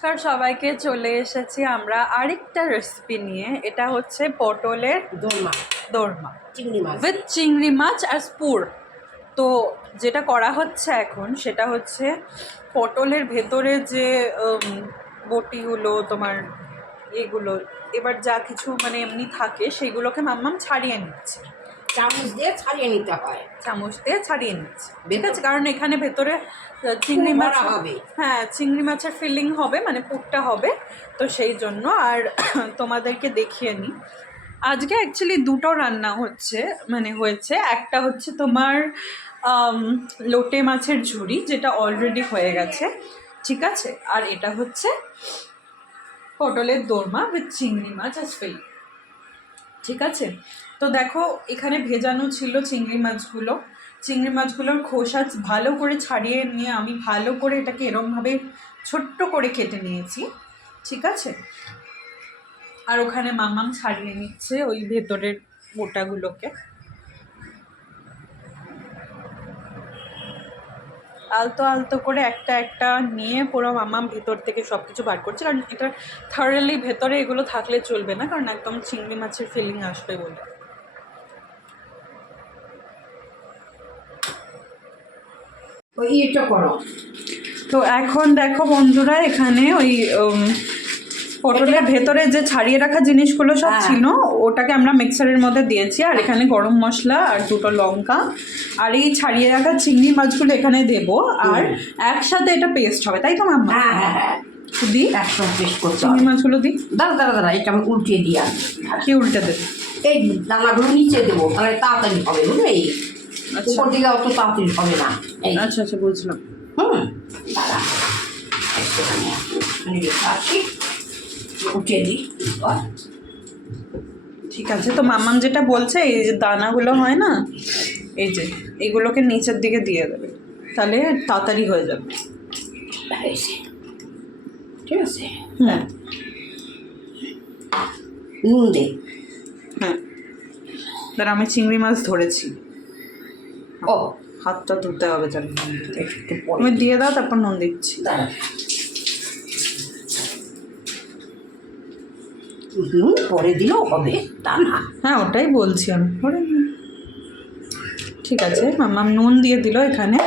নমস্কার সবাইকে, চলে এসেছি আমরা আরেকটা রেসিপি নিয়ে। এটা হচ্ছে পটলের দোরমা উইথ চিংড়ি মাছ আর স্পুর। তো যেটা করা হচ্ছে এখন সেটা হচ্ছে পটলের ভেতরে যে বটিগুলো তোমার এগুলো এবার যা কিছু মানে এমনি থাকে সেগুলোকে মাম্মাম ছাড়িয়ে নিচ্ছে। চামচ দিয়ে ছাড়িয়ে নিতে হয়, চামচ দিয়ে ছাড়িয়ে নিচ্ছে, ঠিক আছে? কারণ এখানে ভেতরে চিংড়ি মাছ হবে, হ্যাঁ চিংড়ি মাছের ফিলিং হবে, মানে পুরটা হবে। তো সেই জন্য আর তোমাদেরকে দেখিয়ে নিই। আজকে অ্যাকচুয়ালি দুটো রান্না হয়েছে। একটা হচ্ছে তোমার লোটে মাছের ঝুড়ি, যেটা অলরেডি হয়ে গেছে, ঠিক আছে? আর এটা হচ্ছে পটলের দোরমা উইথ চিংড়ি মাছ আর ফ্রাই, ঠিক আছে? তো দেখো এখানে ভেজানো ছিল চিংড়ি মাছগুলোর খোসা ভালো করে ছাড়িয়ে নিয়ে আমি ভালো করে এটাকে এরমভাবে ছোট্ট করে কেটে নিয়েছি, ঠিক আছে? আর ওখানে মাম্মাম ছাড়িয়ে নিচ্ছে ওই ভেতরের মোটাগুলোকে। আলতো আলতো করে একটা একটা নিয়ে পুরো মাম্মাম ভেতর থেকে সব কিছু বার করছে, কারণ এটা থারলি ভেতরে এগুলো থাকলে চলবে না, কারণ একদম চিংড়ি মাছের ফিলিং আসবে বলে। করো। তো এখন দেখো বন্ধুরা, এখানে ওই পটলের ভেতরে যে ছাড়িয়ে রাখা জিনিসগুলো সব ছিল ওটাকে আমরা মিক্সারের মধ্যে দিয়েছি। আর এখানে গরম মশলা আর দুটো লঙ্কা আর এই ছাড়িয়ে রাখা চিংড়ি মাছগুলো এখানে দেবো, আর একসাথে এটা পেস্ট হবে, তাই তো মাম্মা? হ্যাঁ দিই একসাথে পেস্ট করতে চিংড়ি মাছগুলো দিই। দাঁড়া এটা আমি উল্টিয়ে দিই। কি উল্টে দেবে? এই দানাগুলো নিচে দেবো, তাহলে তাড়াতাড়ি হবে, বুঝলে? উপর দিকে অত তাড়াতাড়ি হবে না। আচ্ছা আচ্ছা, বুঝলাম। দাঁড়া উঠিয়ে দিই। ঠিক আছে, তো মাম্মাম যেটা বলছে, এই যে দানাগুলো হয় না, এই যে এইগুলোকে নিচের দিকে দিয়ে দেবে, তাহলে তাড়াতাড়ি হয়ে যাবে। ঠিক আছে, হ্যাঁ নুন দে। হ্যাঁ, তার আমি চিংড়ি মাছ ধরেছি। ও হাতটা ধুতে হবে, জানি একটু আমি দিয়ে দাও, তারপর নুন দিচ্ছি। নুন পরে দিলেও হবে, তা না? হ্যাঁ ওটাই বলছি আমি, পরে ঠিক আছে। মাম্মাম নুন দিয়ে দিল এখানে।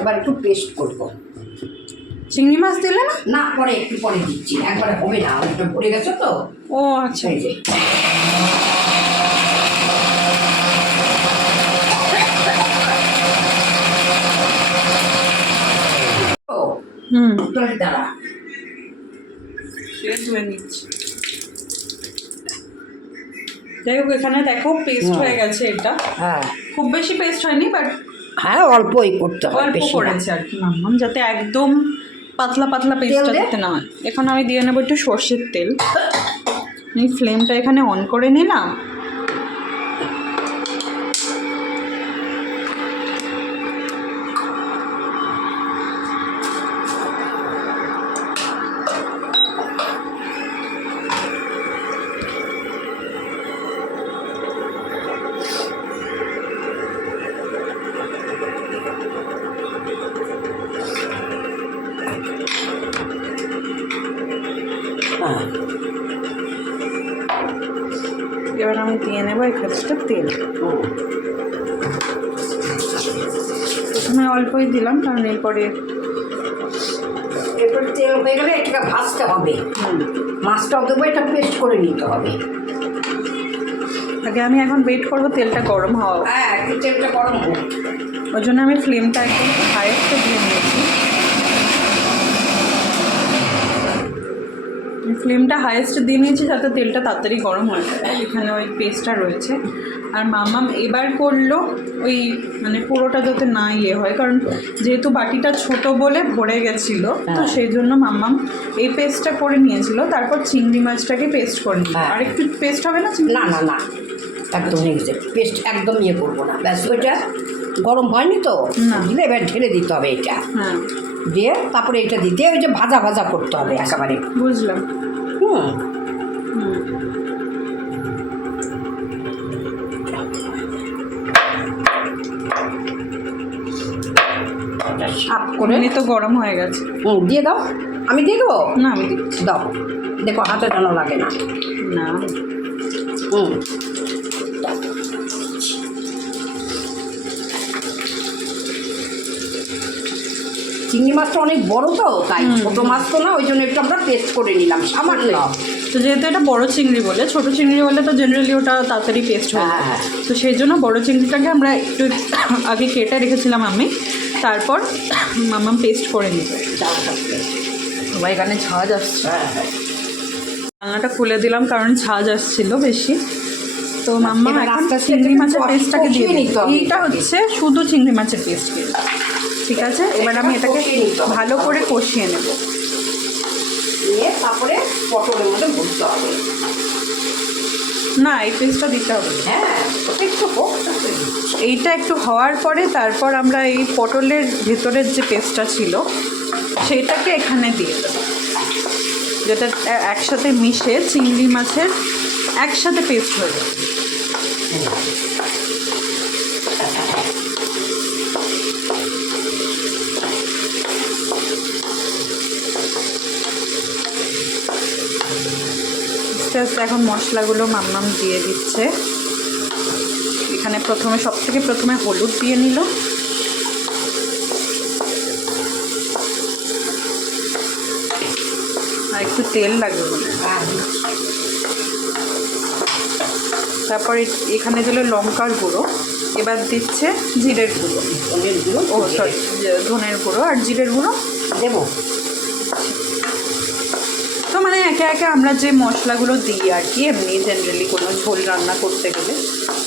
এবার একটু পেস্ট করবো। চিংড়ি মাছ দিলে না? না, পরে একটু পরে দিচ্ছি, একবারে হবে না, ওইটা পড়ে গেছে তো। ও আচ্ছা, এই যে দাঁড়া ধুয়ে নিচ্ছি। যাই হোক, এখানে দেখো পেস্ট হয়ে গেছে এটা। হ্যাঁ, খুব বেশি পেস্ট হয়নি, বাট হ্যাঁ অল্পই করতে হয়, অল্প বেশি করেছে আর কি মাম্মাম, যাতে একদম পাতলা পাতলা পেস্টটা দিতে না হয়। এখন আমি দিয়ে নেবো একটু সর্ষের তেল। এই ফ্লেমটা এখানে অন করে নিলাম। এবার আমি দিয়ে নেবো এখানটা তেল। প্রথমে অল্পই দিলাম, কারণ এরপরে তেল হয়ে গেলে এটাকে ভাজতে হবে। মাছটাও দেবো, এটা পেস্ট করে নিতে হবে। আগে আমি এখন ওয়েট করবো তেলটা গরম হওয়া। হ্যাঁ, একটু তেলটা গরম হোক। ওই জন্য আমি ফ্লেমটা একদম হাইয়েস্টে দিয়ে নিয়েছি। ফ্লেমটা হাইয়েস্টে দিয়ে নিয়েছি যাতে তেলটা তাড়াতাড়ি গরম হয়ে যায়। এখানে ওই পেস্টটা রয়েছে। আর মাম্মাম এবার করলো ওই মানে পুরোটা যাতে না হয়, কারণ যেহেতু বাটিটা ছোট বলে ভরে গেছিলো, তো সেই জন্য মাম্মাম এই পেস্টটা করে নিয়েছিল। তারপর চিংড়ি মাছটাকে পেস্ট করে নিল। আর একটু পেস্ট হবে না? না না না, একদম পেস্ট একদম করবো না, ব্যাস। ওইটা গরম হয়নি তো, দিলে এবার ঢেলে দিতে হবে এটা। হ্যাঁ, দিয়ে তারপরে এটা দিতে ওই যে ভাজা ভাজা করতে হবে একেবারে। বুঝলাম। সাপ করে তো গরম হয়ে গেছে, দিয়ে দাও। আমি দিয়ে দেবো? না আমি দিচ্ছি। দাও, দেখো হাতে যেন লাগে না। না হুম, চিংড়ি মাছটা অনেক বড় তো, তাই ছোট মাছ তো না, ওই জন্য একটু আমরা পেস্ট করে নিলাম সামান্য। তো যেহেতু এটা বড় চিংড়ি বলে, ছোট চিংড়ি বলে তো জেনারেলি ওটা তাড়াতাড়ি পেস্ট হয়। হ্যাঁ। তো সেই জন্য বড় চিংড়িটাকে আমরা একটু আগে কেটে রেখেছিলাম আমি, তারপর মাম্মাম পেস্ট করে নিই। সবাই এখানে ঝাঁজ আসছে, রান্নাটা খুলে দিলাম কারণ ঝাঁজ আসছিল বেশি। তো মাম্মা এবার এখন আস্তে আস্তে চিংড়ি একটু মাছের পেস্টটাকে দিয়ে কষিয়ে দিই। নিতে হবে। এইটা হচ্ছে শুধু চিংড়ি মাছের পেস্ট, ঠিক আছে? এবার আমি এটাকে কষিয়ে নিতে হবে। ভালো করে কষিয়ে নেব। নিয়ে তারপরে পটলের মধ্যে ভুলতে হবে। না, এই পেস্টটা দিতে হবে। হ্যাঁ, একটু হোক। এইটা একটু হওয়ার পরে তারপর আমরা এই পটলের ভেতরের যে পেস্টটা ছিল সেটাকে এখানে দিয়ে দেবো, যেটা একসাথে মিশে চিংড়ি মাছের একসাথে পেস্ট হয়ে যাবে। আস্তে আস্তে এখন মশলাগুলো মাম্মাম দিয়ে দিচ্ছে। এখানে প্রথমে হলুদ দিয়ে নিল, আর একটু তেল লাগবে মনে হয়। তারপর এখানে দিল লঙ্কার গুঁড়ো, এবার দিচ্ছে জিরের গুঁড়ো, ও সরি ধনের গুঁড়ো আর জিরের গুঁড়ো দেবো। তো মানে একে একে আমরা যে মশলাগুলো দিই আর কি, এমনি জেনারেলি কোনো ঝোল রান্না করতে গেলে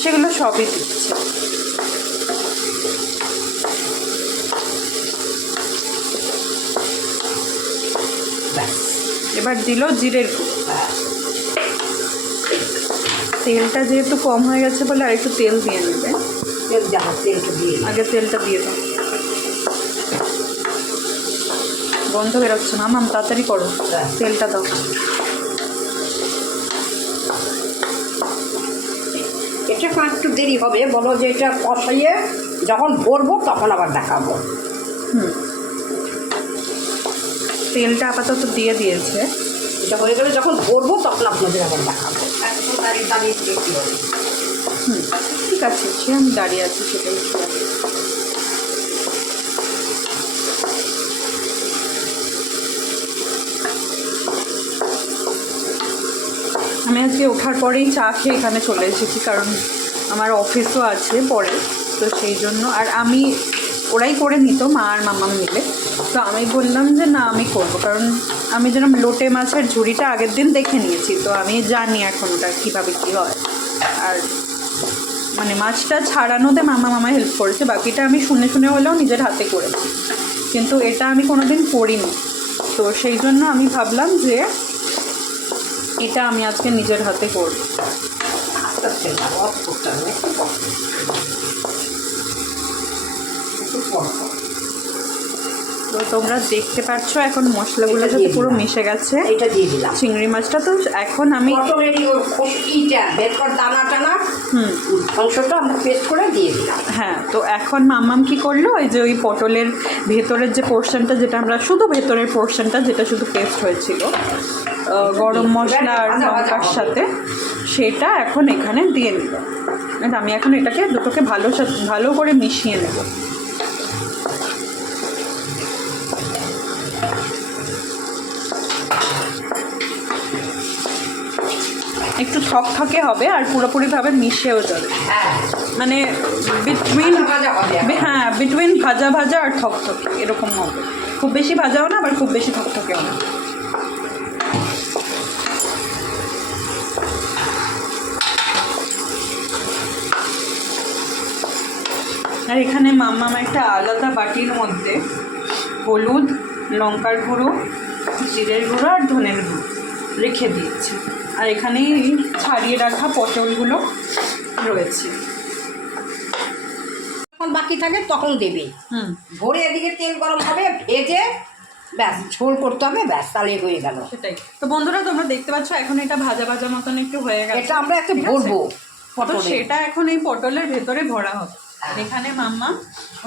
সেগুলো সবই দিচ্ছে। এবার দিল জিরের গুঁড়ো। তেলটা যেহেতু কম হয়ে গেছে বলে আর একটু তেল দিয়ে নেবে। আগে তেলটা দিয়ে দাও, গন্ধ বেরোচ্ছে না। মাম তাড়াতাড়ি করো, তেলটা দাও। এটা একটু দেরি হবে, বলো যে এটা কষাইয়ে যখন ভরবো তখন আবার দেখাবো। তেলটা আপাতত দিয়ে দিয়েছে, এটা হয়ে গেলে যখন ভরবো তখন আপনাদের আবার দেখাবো। এখন দাঁড়িয়ে দাঁড়িয়ে দেখতে হবে। ঠিক আছে, সে আমি দাঁড়িয়ে আছি, সেটাই ঠিক আছে। আমি আজকে ওঠার পরেই চা খেয়ে এখানে চলে এসেছি, কারণ আমার অফিসও আছে পরে, তো সেই জন্য। আর আমি ওরাই করে নিত, মা আর মামা মিলে। তো আমি বললাম যে না আমি করবো, কারণ আমি যেরকম লোটে মাছের ঝুড়িটা আগের দিন দেখে নিয়েছি, তো আমি জানি এখন ওটা কীভাবে কী হয়। আর মানে মাছটা ছাড়ানোতে মামা হেল্প করেছে, বাকিটা আমি শুনে শুনে হলেও নিজের হাতে করেছি, কিন্তু এটা আমি কোনোদিন করিনি। তো সেই জন্য আমি ভাবলাম যে এটা আমি আজকে নিজের হাতে করব। তো তোমরা দেখতে পাচ্ছ এখন মশলাগুলোর সাথে পুরো মিশে গেছে। এটা দিয়ে দিলাম চিংড়ি মাছটা। তো এখন আমি দানা টানা অংশটা আমরা পেস্ট করে দিয়ে দিলাম। হ্যাঁ, তো এখন মাম্মাম কি করলো, ওই যে ওই পটলের ভেতরের যে পোর্শনটা, যেটা আমরা শুধু ভেতরের পোর্শনটা যেটা শুধু পেস্ট হয়েছিল গরম মশলা আর লঙ্কার সাথে, সেটা এখন এখানে দিয়ে নিল। আমি এখন এটাকে দুটোকে ভালো করে মিশিয়ে নেব। একটু ঠকঠকে হবে আর পুরোপুরিভাবে মিশেও যাবে, মানে বিটুইন ভাজা ভাজা আর থকথকে এরকম হবে। খুব বেশি ভাজাও না, আবার খুব বেশি থকথকেও না। আর এখানে মাম্মাম একটা আলাদা বাটির মধ্যে হলুদ, লঙ্কার গুঁড়ো, জিরের গুঁড়ো আর ধনের গুঁড়ো রেখে দিয়েছি। আর এখানেই ছাড়িয়ে রাখা পটলগুলো রয়েছে। যখন বাকি থাকে তখন দেবে। ভরে এদিকে তেল গরম হবে, ভেজে ব্যাস ঝোল করতে হবে, ব্যাস তাহলে হয়ে গেল। সেটাই। তো বন্ধুরা তোমরা দেখতে পাচ্ছ এখন এটা ভাজা ভাজা মতন একটু হয়ে গেছে। এটা আমরা একটা ভরবো, তো সেটা এখন এই পটলের ভেতরে ভরা হবে। এখানে মাম্মা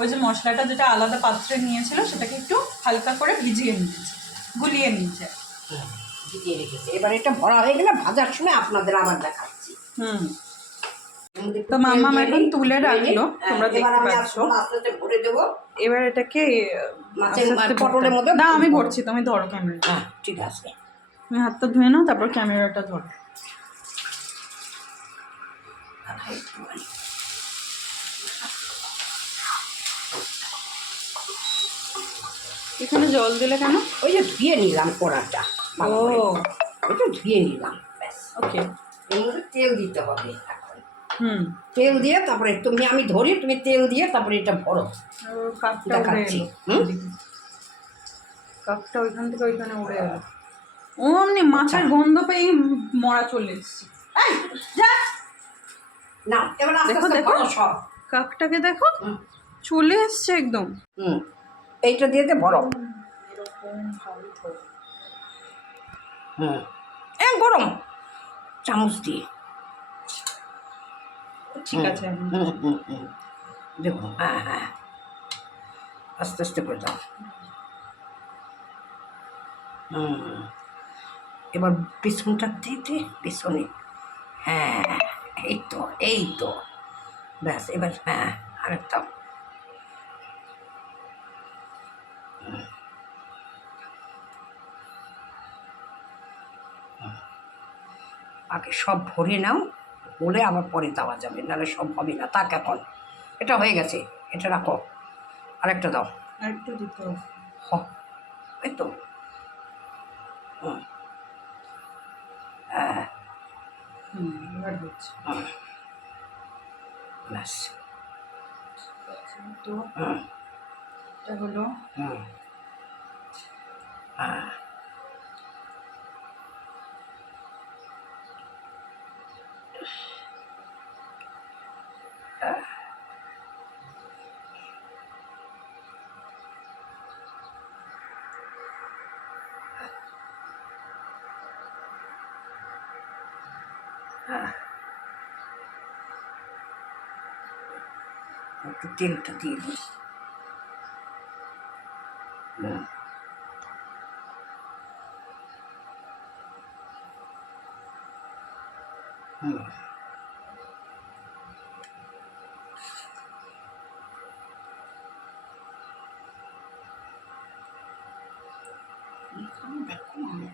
ওই যে মশলাটা যেটা আলাদা পাত্রে নিয়েছিল সেটাকে একটু হালকা করে ভিজিয়ে নিয়েছে, গুলিয়ে নিচ্ছে। দিয়ে রেখেছে, এবার এটা ভরা হয়ে গেলে ভাজার সময় আপনাদের আবার দেখাচ্ছি। হুম, তো মাম্মা এখন তুলে রাখলো, তোমরা এবার দেখতে আমি পাচ্ছ। আস্তে আস্তে ভরে দেবো এবার এটাকে মাছের আস্তে আস্তে পটলের মধ্যে। না আমি ভরছি, তুমি ধরো ক্যামেরা। হ্যাঁ ঠিক আছে। তুমি হাতটা ধুয়ে নাও, তারপর ক্যামেরাটা ধরো। এখানে জল দিলে কেন? ওই যে ধুয়ে নিলাম কড়াটা, ও ওইটা ধুয়ে নিলাম, ব্যাস। ওকে। এর মধ্যে তেল দিতে হবে এখন। হুম, তেল দিয়ে তারপরে আমি ধরি, তুমি তেল দিয়ে তারপরে এটা ভরো। কাপটা উড়ে দেখাচ্ছি। এলো, কাপটা ওইখান থেকে ওইখানে উড়ে এলো। অমনি মাছের গন্ধ পেয়ে মরা চলে এসছে। এই, যা। না এবার আস্তে দেখো আস্তে দেখো ভরো সব। কাকটাকে দেখো, চলে এসছে একদম। এইটা দিয়ে ভরো। গরম চামচ দিয়ে। ঠিক আছে, দেখুন, হ্যাঁ হ্যাঁ, আস্তে আস্তে করে দাও। এবার পিছনটা দিতে, পিছনে। হ্যাঁ, এই তো ব্যাস। এবার হ্যাঁ আরেকটা। আগে সব ভরে নাও, বলে আবার পরে দেওয়া যাবে, নাহলে সব হবে না। তাক এখন এটা হয়ে গেছে, এটা রাখো, আরেকটা দাও। আরেকটু দিতে হবে। এই তো। হ্যাঁ এবার হচ্ছে। ব্যাস। তো এটা হলো। একটু তেলটা দিয়ে দিই।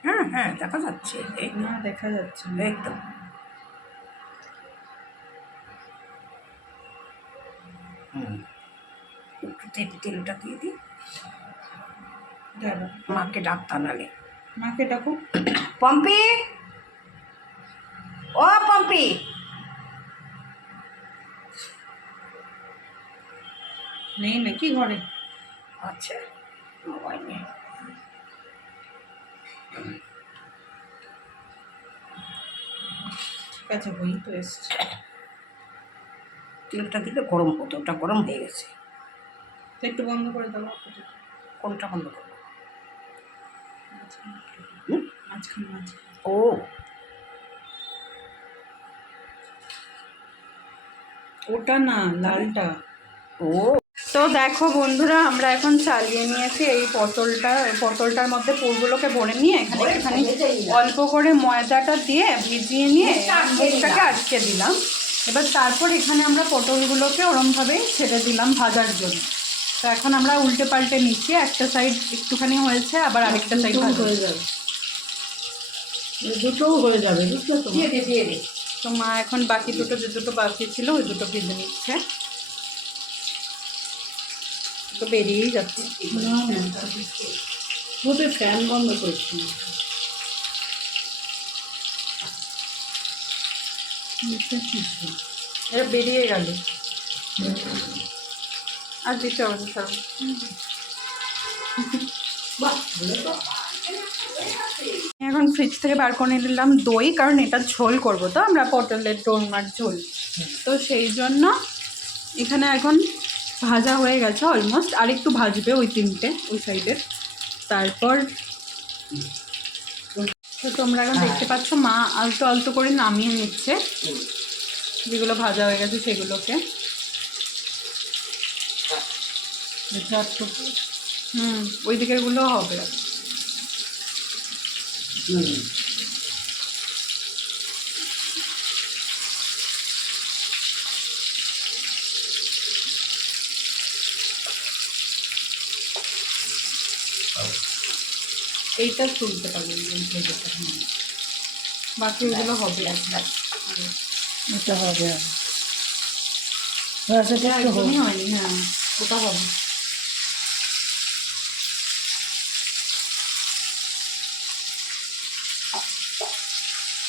হ্যাঁ হ্যাঁ দেখা যাচ্ছে, এই না দেখা যাচ্ছে না। এই তো। একটু তেলটা দিয়ে দিই। মাকে ডাক্তার নালে। মাকে ডাকো। পম্পি, ও পম্পি। নেই নাকি ঘরে? আচ্ছা, মোবাইল নেই। ঠিক আছে, বই তো এসছে। তেলটা দিলে গরম হতো, ওটা গরম হয়ে গেছে। তো একটু বন্ধ করে দাও। কোনটা বন্ধ করবো? মাঝখানে। ও ওটা না, লালটা। ও তো দেখো বন্ধুরা, আমরা এখন চালিয়ে নিয়েছি এই পটলটার মধ্যে পুরগুলোকে ভরে নিয়ে এখানে একটুখানি অল্প করে ময়দাটা দিয়ে ভিজিয়ে নিয়ে মুখটাকে আটকে দিলাম। এবার তারপর এখানে আমরা পটলগুলোকে ওরমভাবেই ছেড়ে দিলাম ভাজার জন্য। তো এখন আমরা উল্টে পাল্টে নিচ্ছি, একটা সাইড একটুখানি হয়েছে, আবার আরেকটা সাইড হয়ে যাবে, দুটোও হয়ে যাবে, বুঝলে তো? দিয়ে দে। তো মা এখন বাকি দুটো, যে দুটো বাকি ছিল ওই দুটো ভেজে নিচ্ছে। তো বেরিয়েই যাচ্ছে। ওদের ফ্যান বন্ধ করেছি। এটা বেরিয়ে গেল আর দিতে হবে সব। এখন ফ্রিজ থেকে বার করে নিলাম দই, কারণ এটা ঝোল করব তো আমরা, পটলের দোরমার ঝোল। তো সেই জন্য এখানে এখন ভাজা হয়ে গেছে অলমোস্ট, আর একটু ভাজবে ওই তিনটে ওই সাইডের। তারপর তো তোমরা এখন দেখতে পাচ্ছ মা আলতো আলতো করে নামিয়ে নিচ্ছে যেগুলো ভাজা হয়ে গেছে সেগুলোকে। ওই দিকেরগুলো হবে। হুম। এইটা তুলতে পারবে এই ভেজেটা, বাকি ওগুলো হবে। এটা হবে আর সেটা একটু একদমই হোক। হয়নি, হ্যাঁ ওটা হবে।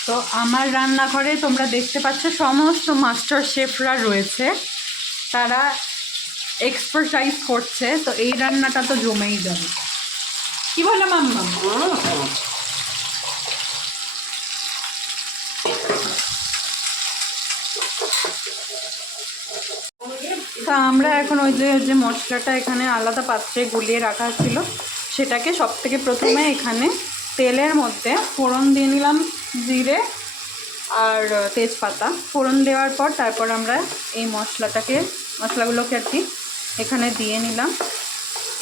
তো আমার রান্নাঘরে তোমরা দেখতে পাচ্ছ সমস্ত মাস্টার শেফরা রয়েছে, তারা এক্সপার্টাইজ করছে, তো এই রান্নাটা তো জমেই যাবে। কি বলো মাম্মা? তা আমরা এখন ওই যে যে মশলাটা এখানে আলাদা পাত্রে গুলিয়ে রাখা ছিল, সেটাকে সব থেকে প্রথমে এখানে তেলের মধ্যে ফোড়ন দিয়ে নিলাম, জিরে আর তেজপাতা ফোড়ন দেওয়ার পর তারপর আমরা এই মশলাগুলোকে আর কি এখানে দিয়ে নিলাম।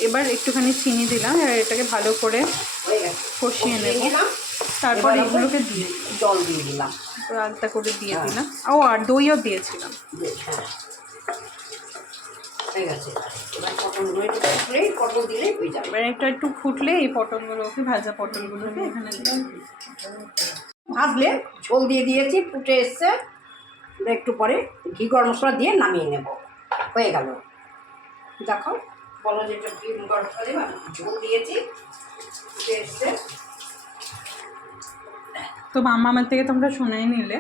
এবার একটুখানি চিনি দিলাম আর এটাকে ভালো করে কষিয়ে নেব। তারপর এগুলোকে দিয়ে জল দিয়ে দিলাম, আলতা করে দিয়ে দিলাম। ও আর দইও দিয়েছিলাম। হয়ে গেছে। এবার পটলগুলো একটু ফুটলেই, পটল দিলেই হয়ে যাবে। এবার একটা একটু ফুটলে এই পটলগুলোকে, ভাজা পটলগুলোকে এখানে দিলাম। ভাজলে ঝোল দিয়ে দিয়েছি, ফুটে এসছে। একটু পরে ঘি গরম মশলা দিয়ে নামিয়ে নেব, হয়ে গেল। দেখো, বলো যে ঘি গরম মশলা দেবে, ঝোল দিয়েছি, ফুটে এসছে। তো মামার থেকে তোমরা শুনেই নিলে।